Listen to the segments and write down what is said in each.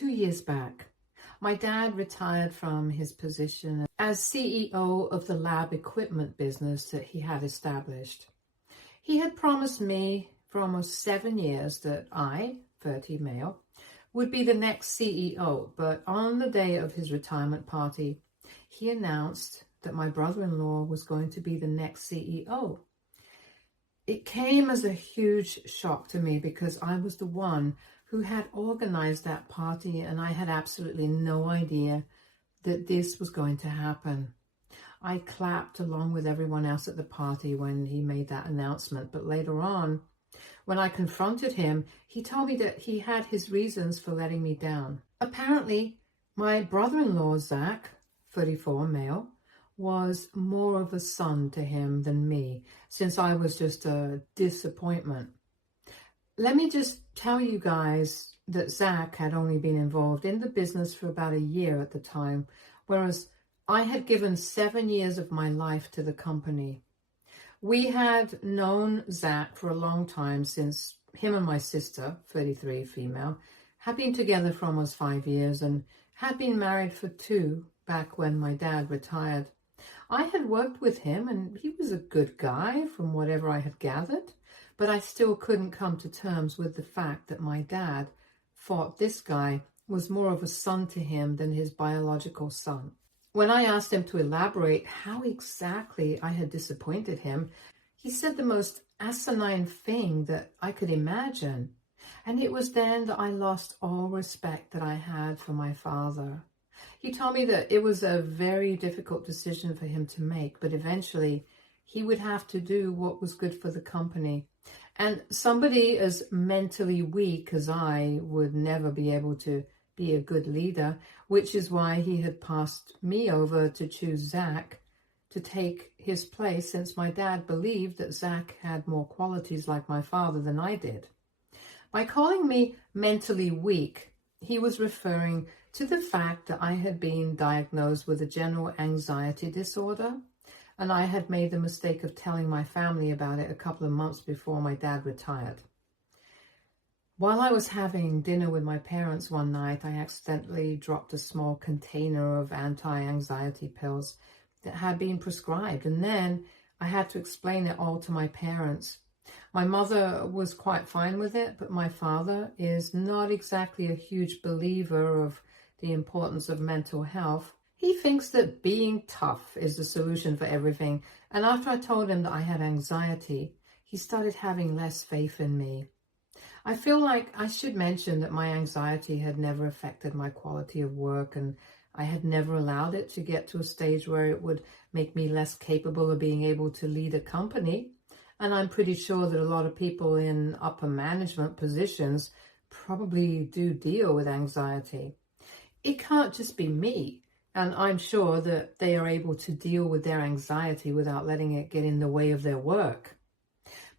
2 years back, my dad retired from his position as CEO of the lab equipment business that he had established. He had promised me for almost 7 years that I, 30 male, would be the next CEO, but on the day of his retirement party, he announced that my brother-in-law was going to be the next CEO. It came as a huge shock to me because I was the one who had organized that party and I had absolutely no idea that this was going to happen. I clapped along with everyone else at the party when he made that announcement, but later on, when I confronted him, he told me that he had his reasons for letting me down. Apparently, my brother-in-law, Zach, 34 male, was more of a son to him than me, since I was just a disappointment. Let me just tell you guys that Zach had only been involved in the business for about a year at the time, whereas I had given 7 years of my life to the company. We had known Zach for a long time, since him and my sister, 33 female, had been together for almost 5 years and had been married for 2 back when my dad retired. I had worked with him and he was a good guy from whatever I had gathered, but I still couldn't come to terms with the fact that my dad thought this guy was more of a son to him than his biological son. When I asked him to elaborate how exactly I had disappointed him, he said the most asinine thing that I could imagine. And it was then that I lost all respect that I had for my father. He told me that it was a very difficult decision for him to make, but eventually he would have to do what was good for the company. And somebody as mentally weak as I would never be able to be a good leader, which is why he had passed me over to choose Zach to take his place, since my dad believed that Zach had more qualities like my father than I did. By calling me mentally weak, he was referring to the fact that I had been diagnosed with a general anxiety disorder, and I had made the mistake of telling my family about it a couple of months before my dad retired. While I was having dinner with my parents one night, I accidentally dropped a small container of anti-anxiety pills that had been prescribed, and then I had to explain it all to my parents. My mother was quite fine with it, but my father is not exactly a huge believer of the importance of mental health. He thinks that being tough is the solution for everything, and after I told him that I had anxiety, he started having less faith in me. I feel like I should mention that my anxiety had never affected my quality of work, and I had never allowed it to get to a stage where it would make me less capable of being able to lead a company. And I'm pretty sure that a lot of people in upper management positions probably do deal with anxiety. It can't just be me, and I'm sure that they are able to deal with their anxiety without letting it get in the way of their work.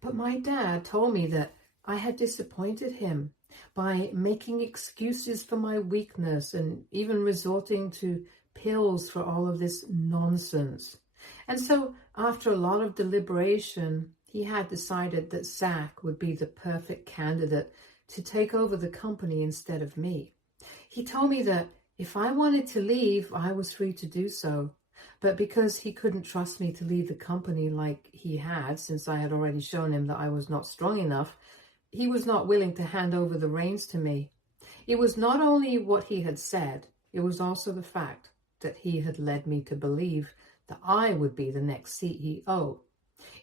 But my dad told me that I had disappointed him by making excuses for my weakness and even resorting to pills for all of this nonsense. And so after a lot of deliberation, he had decided that Zach would be the perfect candidate to take over the company instead of me. He told me that if I wanted to leave, I was free to do so. But because he couldn't trust me to lead the company like he had, since I had already shown him that I was not strong enough, he was not willing to hand over the reins to me. It was not only what he had said, it was also the fact that he had led me to believe that I would be the next CEO,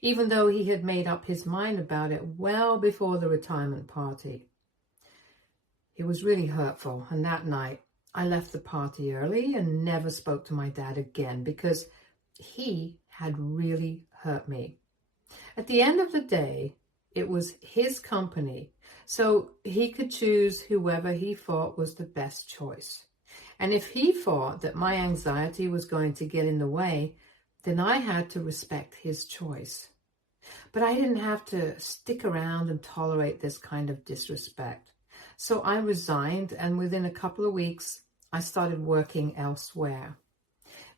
even though he had made up his mind about it well before the retirement party. It was really hurtful, and that night I left the party early and never spoke to my dad again because he had really hurt me. At the end of the day, it was his company, so he could choose whoever he thought was the best choice. And if he thought that my anxiety was going to get in the way, then I had to respect his choice. But I didn't have to stick around and tolerate this kind of disrespect. So I resigned, and within a couple of weeks, I started working elsewhere.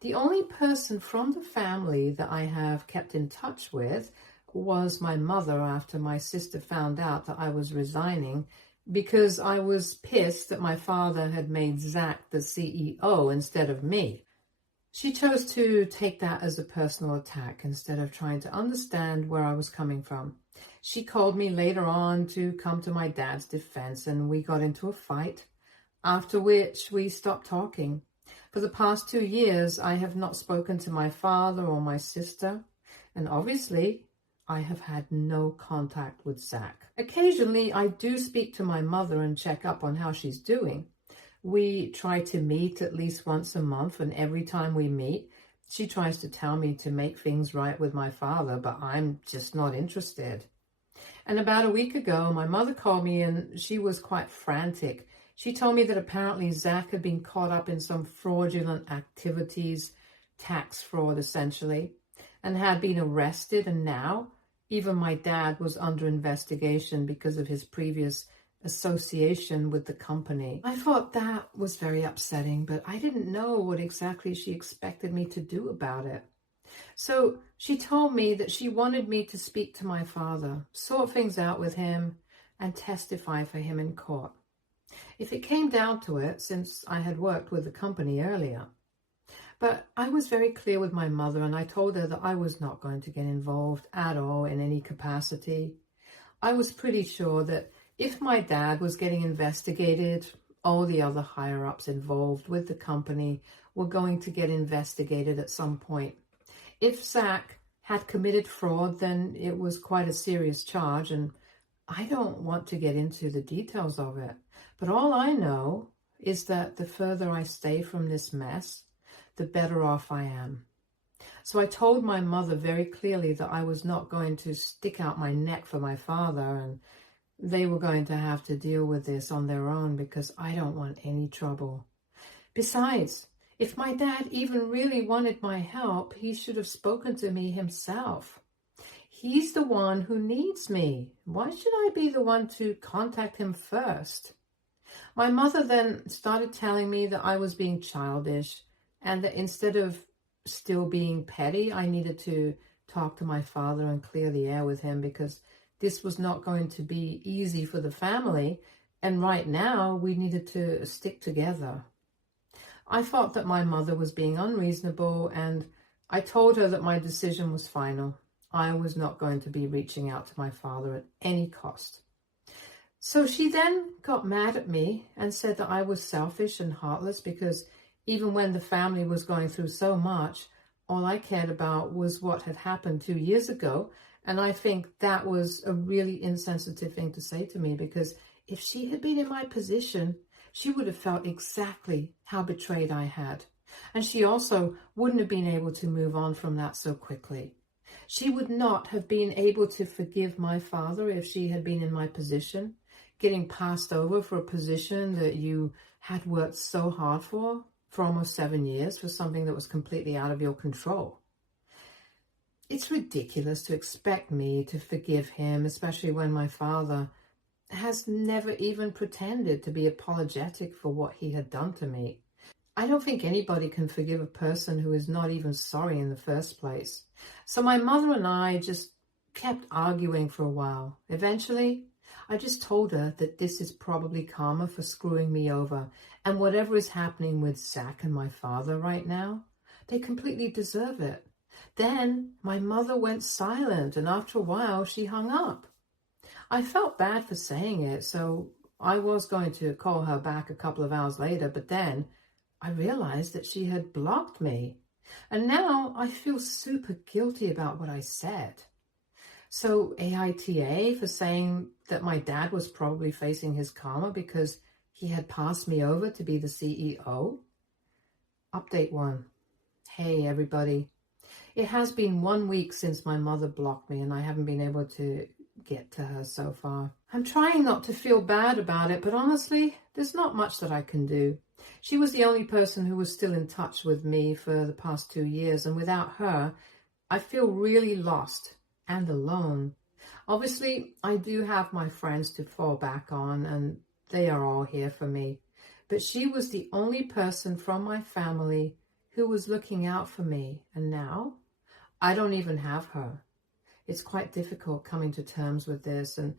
The only person from the family that I have kept in touch with was my mother after my sister found out that I was resigning, because I was pissed that my father had made Zach the CEO instead of me. She chose to take that as a personal attack instead of trying to understand where I was coming from. She called me later on to come to my dad's defense, and we got into a fight, after which we stopped talking. For the past 2 years, I have not spoken to my father or my sister, and obviously, I have had no contact with Zach. Occasionally, I do speak to my mother and check up on how she's doing. We try to meet at least once a month, and every time we meet, she tries to tell me to make things right with my father, but I'm just not interested. And about a week ago, my mother called me and she was quite frantic. She told me that apparently Zach had been caught up in some fraudulent activities, tax fraud essentially, and had been arrested, and now even my dad was under investigation because of his previous association with the company. I thought that was very upsetting, but I didn't know what exactly she expected me to do about it. So she told me that she wanted me to speak to my father, sort things out with him, and testify for him in court, if it came down to it, since I had worked with the company earlier. But I was very clear with my mother, and I told her that I was not going to get involved at all in any capacity. I was pretty sure that if my dad was getting investigated, all the other higher-ups involved with the company were going to get investigated at some point. If Zach had committed fraud, then it was quite a serious charge, and I don't want to get into the details of it. But all I know is that the further I stay from this mess, the better off I am. So I told my mother very clearly that I was not going to stick out my neck for my father, and they were going to have to deal with this on their own because I don't want any trouble. Besides, if my dad even really wanted my help, he should have spoken to me himself. He's the one who needs me. Why should I be the one to contact him first? My mother then started telling me that I was being childish and that instead of still being petty, I needed to talk to my father and clear the air with him because this was not going to be easy for the family, and right now we needed to stick together. I thought that my mother was being unreasonable, and I told her that my decision was final. I was not going to be reaching out to my father at any cost. So she then got mad at me and said that I was selfish and heartless because even when the family was going through so much, all I cared about was what had happened 2 years ago. And I think that was a really insensitive thing to say to me, because if she had been in my position, she would have felt exactly how betrayed I had. And she also wouldn't have been able to move on from that so quickly. She would not have been able to forgive my father if she had been in my position, getting passed over for a position that you had worked so hard for almost 7 years for something that was completely out of your control. It's ridiculous to expect me to forgive him, especially when my father has never even pretended to be apologetic for what he had done to me. I don't think anybody can forgive a person who is not even sorry in the first place. So my mother and I just kept arguing for a while. Eventually, I just told her that this is probably karma for screwing me over, and whatever is happening with Zach and my father right now, they completely deserve it. Then my mother went silent, and after a while she hung up. I felt bad for saying it, so I was going to call her back a couple of hours later, but then I realized that she had blocked me. And now I feel super guilty about what I said. So AITA for saying that my dad was probably facing his karma because he had passed me over to be the CEO. Update 1. Hey everybody. It has been 1 week since my mother blocked me, and I haven't been able to get to her so far. I'm trying not to feel bad about it, but honestly, there's not much that I can do. She was the only person who was still in touch with me for the past 2 years, and without her, I feel really lost and alone. Obviously, I do have my friends to fall back on, and they are all here for me. But she was the only person from my family who was looking out for me, and now I don't even have her. It's quite difficult coming to terms with this, and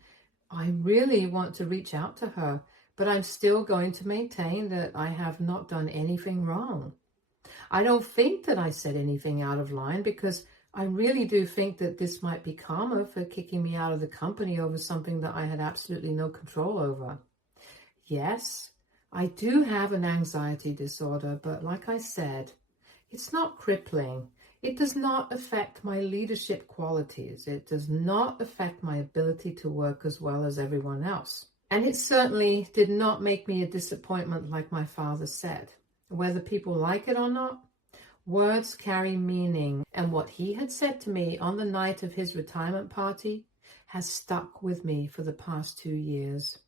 I really want to reach out to her, but I'm still going to maintain that I have not done anything wrong. I don't think that I said anything out of line because I really do think that this might be karma for kicking me out of the company over something that I had absolutely no control over. Yes, I do have an anxiety disorder, but like I said, it's not crippling. It does not affect my leadership qualities. It does not affect my ability to work as well as everyone else. And it certainly did not make me a disappointment like my father said. Whether people like it or not, words carry meaning. And what he had said to me on the night of his retirement party has stuck with me for the past 2 years.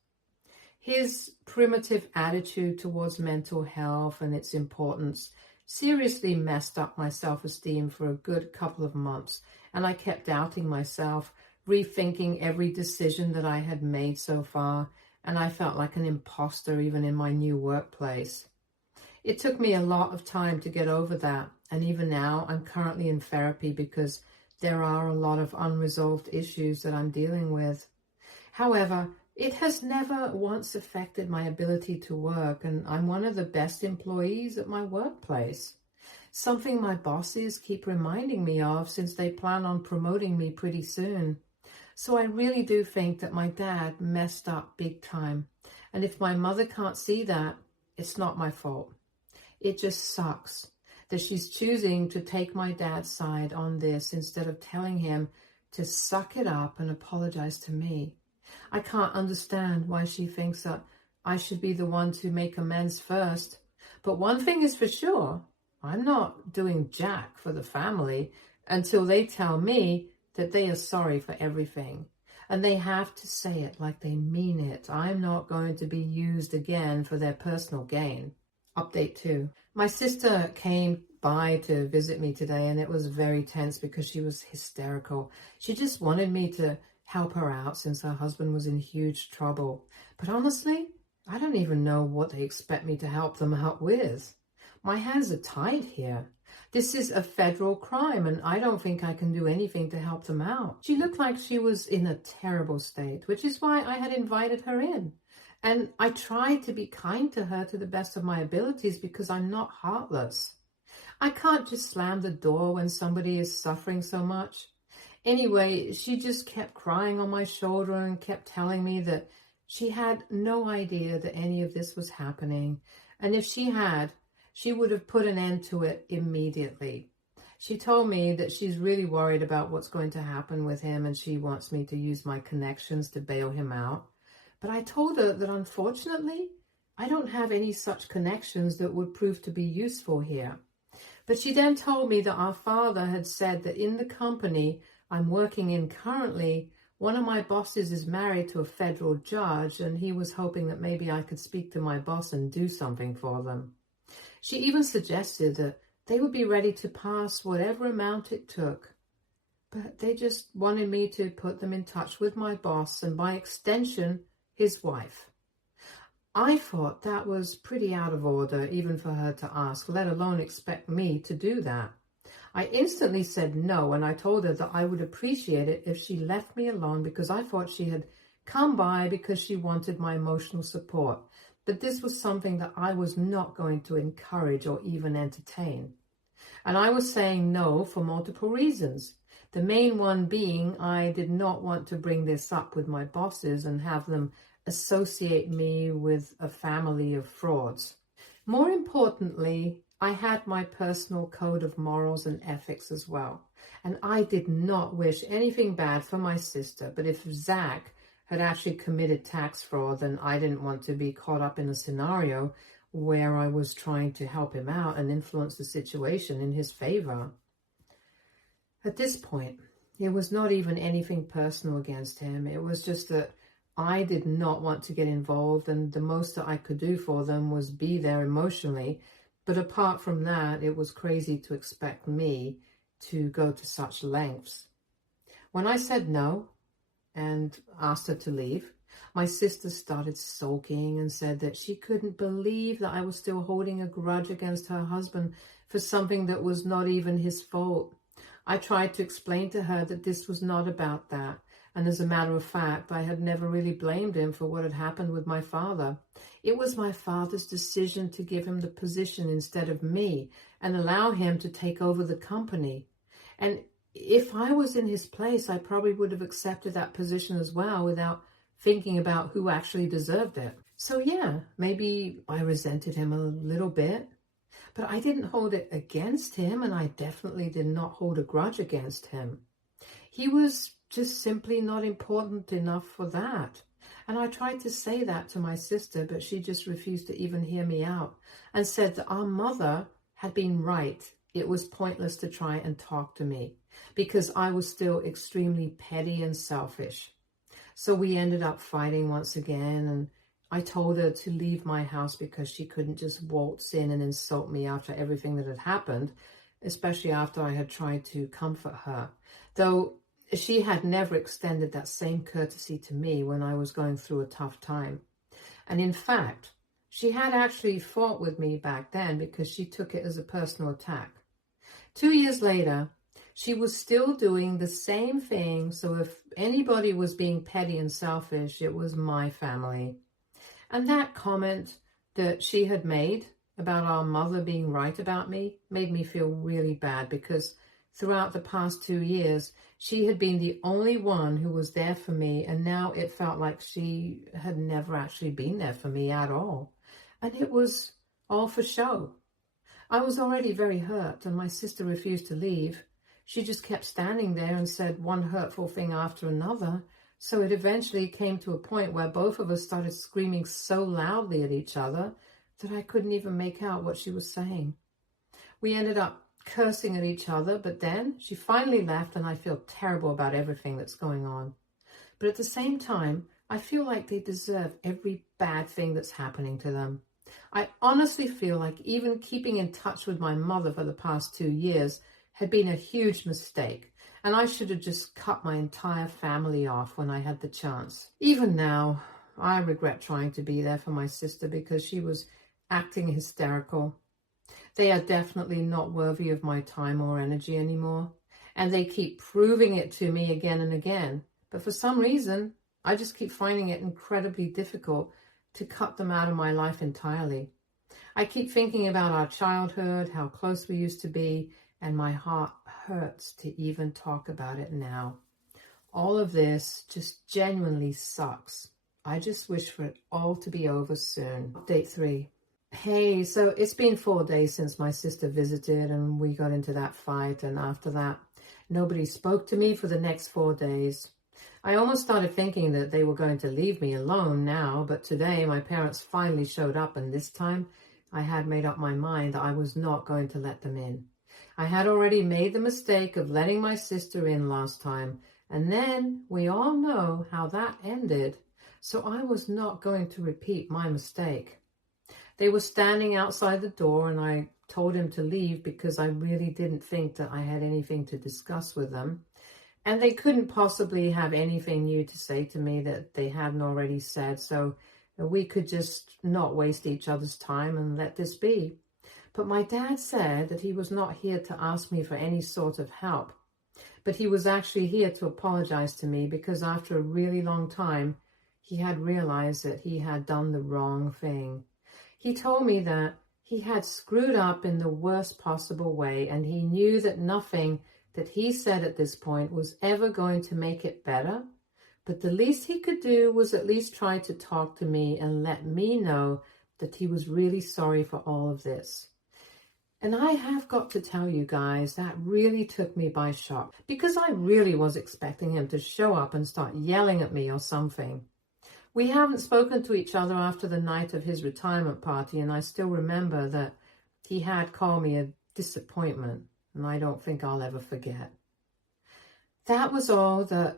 His primitive attitude towards mental health and its importance seriously messed up my self-esteem for a good couple of months, and I kept doubting myself, rethinking every decision that I had made so far, and I felt like an imposter even in my new workplace. It took me a lot of time to get over that, and even now I'm currently in therapy because there are a lot of unresolved issues that I'm dealing with. However, it has never once affected my ability to work, and I'm one of the best employees at my workplace. Something my bosses keep reminding me of since they plan on promoting me pretty soon. So I really do think that my dad messed up big time. And if my mother can't see that, it's not my fault. It just sucks that she's choosing to take my dad's side on this instead of telling him to suck it up and apologize to me. I can't understand why she thinks that I should be the one to make amends first. But one thing is for sure, I'm not doing jack for the family until they tell me that they are sorry for everything. And they have to say it like they mean it. I'm not going to be used again for their personal gain. Update 2. My sister came by to visit me today, and it was very tense because she was hysterical. She just wanted me to help her out since her husband was in huge trouble. But honestly, I don't even know what they expect me to help them out with. My hands are tied here. This is a federal crime, and I don't think I can do anything to help them out. She looked like she was in a terrible state, which is why I had invited her in. And I tried to be kind to her to the best of my abilities because I'm not heartless. I can't just slam the door when somebody is suffering so much. Anyway, she just kept crying on my shoulder and kept telling me that she had no idea that any of this was happening. And if she had, she would have put an end to it immediately. She told me that she's really worried about what's going to happen with him, and she wants me to use my connections to bail him out. But I told her that unfortunately, I don't have any such connections that would prove to be useful here. But she then told me that our father had said that in the company I'm working in currently, one of my bosses is married to a federal judge, and he was hoping that maybe I could speak to my boss and do something for them. She even suggested that they would be ready to pass whatever amount it took. But they just wanted me to put them in touch with my boss and by extension, his wife. I thought that was pretty out of order even for her to ask, let alone expect me to do that. I instantly said no, and I told her that I would appreciate it if she left me alone because I thought she had come by because she wanted my emotional support. But this was something that I was not going to encourage or even entertain. And I was saying no for multiple reasons. The main one being I did not want to bring this up with my bosses and have them associate me with a family of frauds. More importantly, I had my personal code of morals and ethics as well. And I did not wish anything bad for my sister, but if Zach had actually committed tax fraud, then I didn't want to be caught up in a scenario where I was trying to help him out and influence the situation in his favor. At this point, it was not even anything personal against him. It was just that I did not want to get involved, and the most that I could do for them was be there emotionally. But apart from that, it was crazy to expect me to go to such lengths. When I said no and asked her to leave, my sister started sulking and said that she couldn't believe that I was still holding a grudge against her husband for something that was not even his fault. I tried to explain to her that this was not about that, And as a matter of fact, I had never really blamed him for what had happened with my father. It was my father's decision to give him the position instead of me and allow him to take over the company. And if I was in his place, I probably would have accepted that position as well without thinking about who actually deserved it. So yeah, maybe I resented him a little bit, but I didn't hold it against him, and I definitely did not hold a grudge against him. He was just simply not important enough for that. And I tried to say that to my sister, but she just refused to even hear me out and said that our mother had been right. It was pointless to try and talk to me because I was still extremely petty and selfish. So we ended up fighting once again, and I told her to leave my house because she couldn't just waltz in and insult me after everything that had happened, especially after I had tried to comfort her. Though she had never extended that same courtesy to me when I was going through a tough time. And in fact, she had actually fought with me back then because she took it as a personal attack. 2 years later, she was still doing the same thing. So if anybody was being petty and selfish, it was my family. And that comment that she had made about our mother being right about me made me feel really bad because throughout the past 2 years, she had been the only one who was there for me, and now it felt like she had never actually been there for me at all. And it was all for show. I was already very hurt, and my sister refused to leave. She just kept standing there and said one hurtful thing after another. So it eventually came to a point where both of us started screaming so loudly at each other that I couldn't even make out what she was saying. We ended up cursing at each other, but then she finally left, and I feel terrible about everything that's going on. But at the same time, I feel like they deserve every bad thing that's happening to them. I honestly feel like even keeping in touch with my mother for the past 2 years had been a huge mistake, and I should have just cut my entire family off when I had the chance. Even now, I regret trying to be there for my sister because she was acting hysterical. They are definitely not worthy of my time or energy anymore, and they keep proving it to me again and again. But for some reason, I just keep finding it incredibly difficult to cut them out of my life entirely. I keep thinking about our childhood, how close we used to be, and my heart hurts to even talk about it now. All of this just genuinely sucks. I just wish for it all to be over soon. Update 3. Hey, so it's been 4 days since my sister visited and we got into that fight, and after that, nobody spoke to me for the next 4 days. I almost started thinking that they were going to leave me alone now, but today my parents finally showed up, and this time I had made up my mind that I was not going to let them in. I had already made the mistake of letting my sister in last time, and then we all know how that ended, so I was not going to repeat my mistake. They were standing outside the door, and I told him to leave because I really didn't think that I had anything to discuss with them. And they couldn't possibly have anything new to say to me that they hadn't already said, so we could just not waste each other's time and let this be. But my dad said that he was not here to ask me for any sort of help, but he was actually here to apologize to me because after a really long time, he had realized that he had done the wrong thing. He told me that he had screwed up in the worst possible way, and he knew that nothing that he said at this point was ever going to make it better, but the least he could do was at least try to talk to me and let me know that he was really sorry for all of this. And I have got to tell you guys, that really took me by shock because I really was expecting him to show up and start yelling at me or something. We haven't spoken to each other after the night of his retirement party, and I still remember that he had called me a disappointment, and I don't think I'll ever forget. That was all that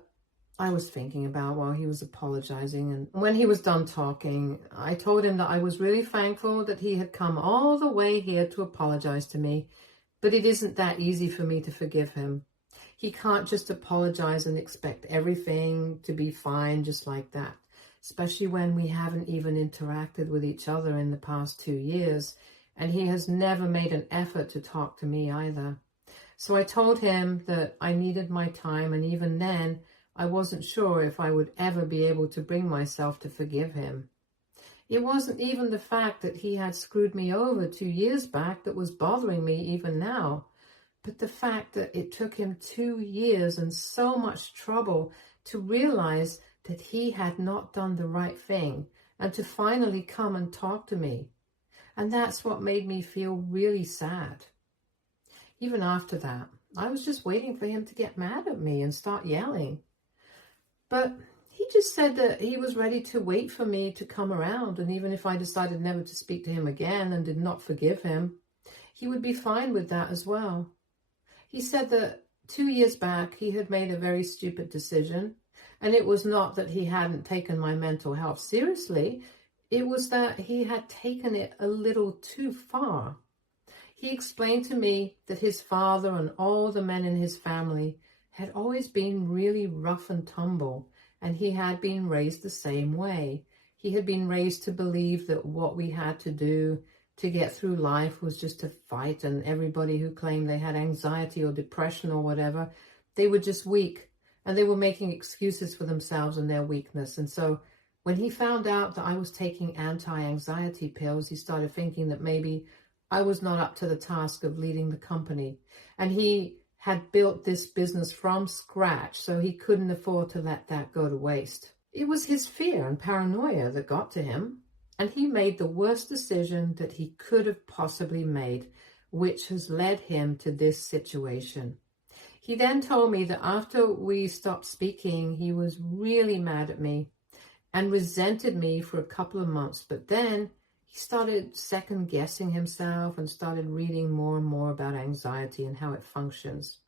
I was thinking about while he was apologizing, and when he was done talking, I told him that I was really thankful that he had come all the way here to apologize to me, but it isn't that easy for me to forgive him. He can't just apologize and expect everything to be fine just like that, especially when we haven't even interacted with each other in the past 2 years, and he has never made an effort to talk to me either. So I told him that I needed my time, and even then, I wasn't sure if I would ever be able to bring myself to forgive him. It wasn't even the fact that he had screwed me over 2 years back that was bothering me even now, but the fact that it took him 2 years and so much trouble to realize that he had not done the right thing and to finally come and talk to me. And that's what made me feel really sad. Even after that, I was just waiting for him to get mad at me and start yelling. But he just said that he was ready to wait for me to come around, and even if I decided never to speak to him again and did not forgive him, he would be fine with that as well. He said that 2 years back he had made a very stupid decision, and it was not that he hadn't taken my mental health seriously, it was that he had taken it a little too far. He explained to me that his father and all the men in his family had always been really rough and tumble, and he had been raised the same way. He had been raised to believe that what we had to do to get through life was just to fight, and everybody who claimed they had anxiety or depression or whatever, they were just weak, and they were making excuses for themselves and their weakness. And so when he found out that I was taking anti-anxiety pills, he started thinking that maybe I was not up to the task of leading the company. And he had built this business from scratch, so he couldn't afford to let that go to waste. It was his fear and paranoia that got to him, and he made the worst decision that he could have possibly made, which has led him to this situation. He then told me that after we stopped speaking, he was really mad at me and resented me for a couple of months, but then he started second-guessing himself and started reading more and more about anxiety and how it functions.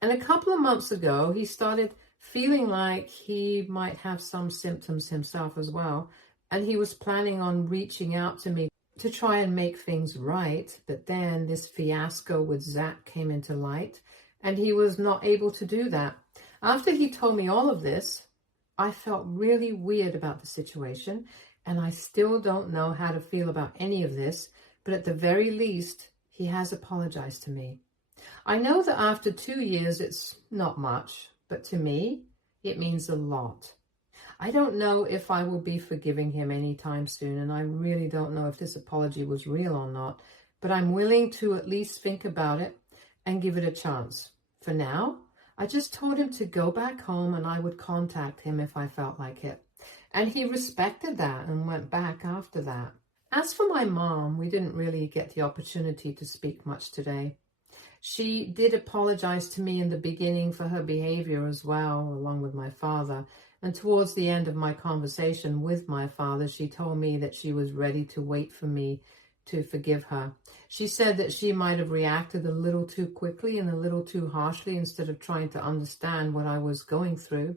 And a couple of months ago, he started feeling like he might have some symptoms himself as well, and he was planning on reaching out to me to try and make things right, but then this fiasco with Zach came into light, and he was not able to do that. After he told me all of this, I felt really weird about the situation, and I still don't know how to feel about any of this, but at the very least, he has apologized to me. I know that after 2 years, it's not much, but to me, it means a lot. I don't know if I will be forgiving him anytime soon, and I really don't know if this apology was real or not, but I'm willing to at least think about it and give it a chance. For now, I just told him to go back home and I would contact him if I felt like it. And he respected that and went back after that. As for my mom, we didn't really get the opportunity to speak much today. She did apologize to me in the beginning for her behavior as well, along with my father. And towards the end of my conversation with my father, she told me that she was ready to wait for me to forgive her. She said that she might have reacted a little too quickly and a little too harshly instead of trying to understand what I was going through.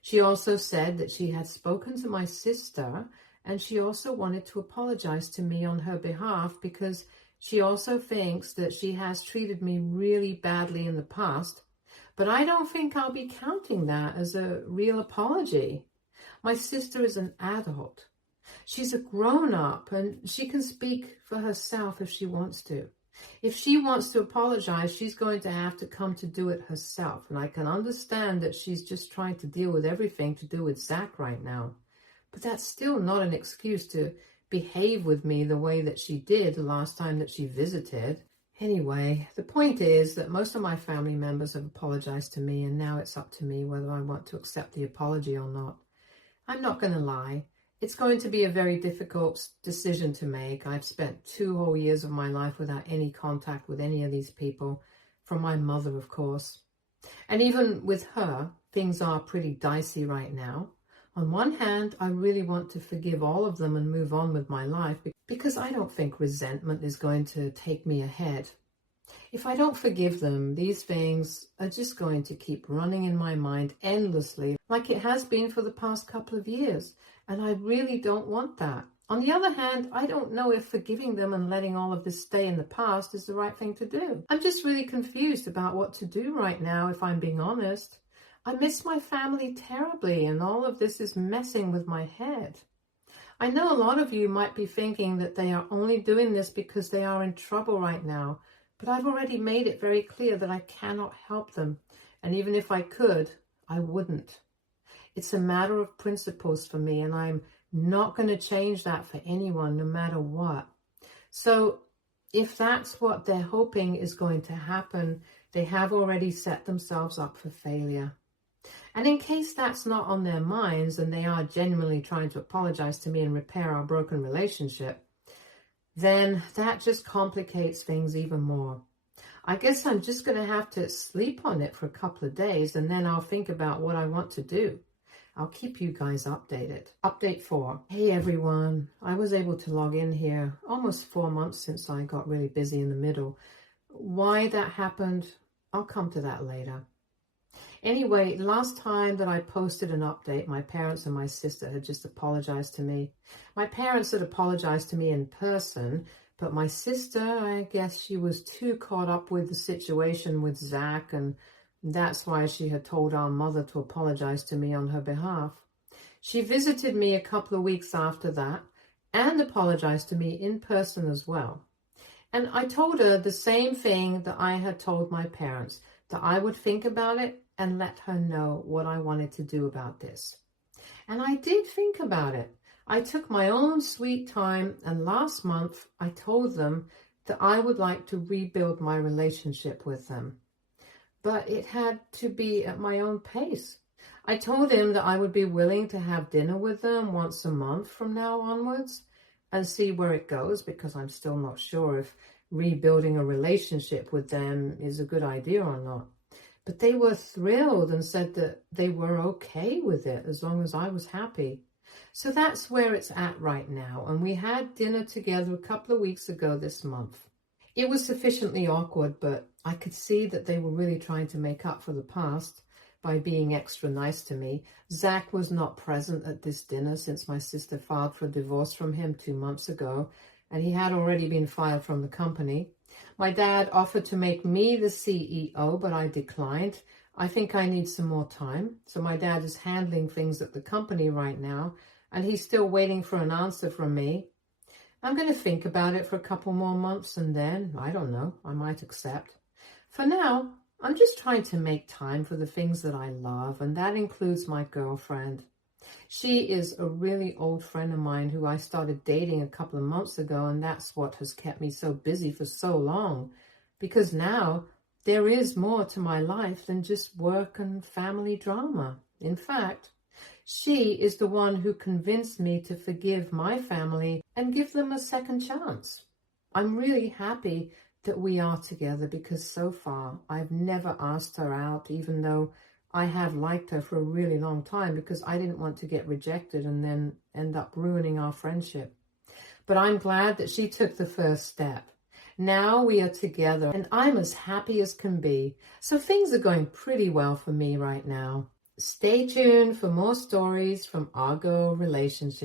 She also said that she had spoken to my sister, and she also wanted to apologize to me on her behalf because she also thinks that she has treated me really badly in the past, but I don't think I'll be counting that as a real apology. My sister is an adult. She's a grown-up, and she can speak for herself if she wants to. If she wants to apologize, she's going to have to come to do it herself, and I can understand that she's just trying to deal with everything to do with Zach right now. But that's still not an excuse to behave with me the way that she did the last time that she visited. Anyway, the point is that most of my family members have apologized to me, and now it's up to me whether I want to accept the apology or not. I'm not going to lie. It's going to be a very difficult decision to make. I've spent 2 whole years of my life without any contact with any of these people, from my mother, of course. And even with her, things are pretty dicey right now. On one hand, I really want to forgive all of them and move on with my life because I don't think resentment is going to take me ahead. If I don't forgive them, these things are just going to keep running in my mind endlessly, like it has been for the past couple of years. And I really don't want that. On the other hand, I don't know if forgiving them and letting all of this stay in the past is the right thing to do. I'm just really confused about what to do right now, if I'm being honest. I miss my family terribly, and all of this is messing with my head. I know a lot of you might be thinking that they are only doing this because they are in trouble right now, but I've already made it very clear that I cannot help them. And even if I could, I wouldn't. It's a matter of principles for me, and I'm not going to change that for anyone, no matter what. So if that's what they're hoping is going to happen, they have already set themselves up for failure. And in case that's not on their minds and they are genuinely trying to apologize to me and repair our broken relationship, then that just complicates things even more. I guess I'm just going to have to sleep on it for a couple of days, and then I'll think about what I want to do. I'll keep you guys updated. Update 4. Hey everyone, I was able to log in here almost 4 months since I got really busy in the middle. Why that happened, I'll come to that later. Anyway, last time that I posted an update, my parents and my sister had just apologized to me. My parents had apologized to me in person, but my sister, I guess she was too caught up with the situation with Zach, and that's why she had told our mother to apologize to me on her behalf. She visited me a couple of weeks after that and apologized to me in person as well. And I told her the same thing that I had told my parents, that I would think about it and let her know what I wanted to do about this. And I did think about it. I took my own sweet time, and last month I told them that I would like to rebuild my relationship with them. But it had to be at my own pace. I told him that I would be willing to have dinner with them once a month from now onwards and see where it goes, because I'm still not sure if rebuilding a relationship with them is a good idea or not. But they were thrilled and said that they were okay with it as long as I was happy. So that's where it's at right now. And we had dinner together a couple of weeks ago this month. It was sufficiently awkward, but I could see that they were really trying to make up for the past by being extra nice to me. Zach was not present at this dinner since my sister filed for divorce from him 2 months ago, and he had already been fired from the company. My dad offered to make me the CEO, but I declined. I think I need some more time. So my dad is handling things at the company right now, and he's still waiting for an answer from me. I'm going to think about it for a couple more months, and then, I don't know, I might accept. For now, I'm just trying to make time for the things that I love, and that includes my girlfriend. She is a really old friend of mine who I started dating a couple of months ago, and that's what has kept me so busy for so long, because now there is more to my life than just work and family drama. In fact, she is the one who convinced me to forgive my family and give them a second chance. I'm really happy that we are together, because so far I've never asked her out, even though I have liked her for a really long time, because I didn't want to get rejected and then end up ruining our friendship. But I'm glad that she took the first step. Now we are together and I'm as happy as can be. So things are going pretty well for me right now. Stay tuned for more stories from our girl relationship.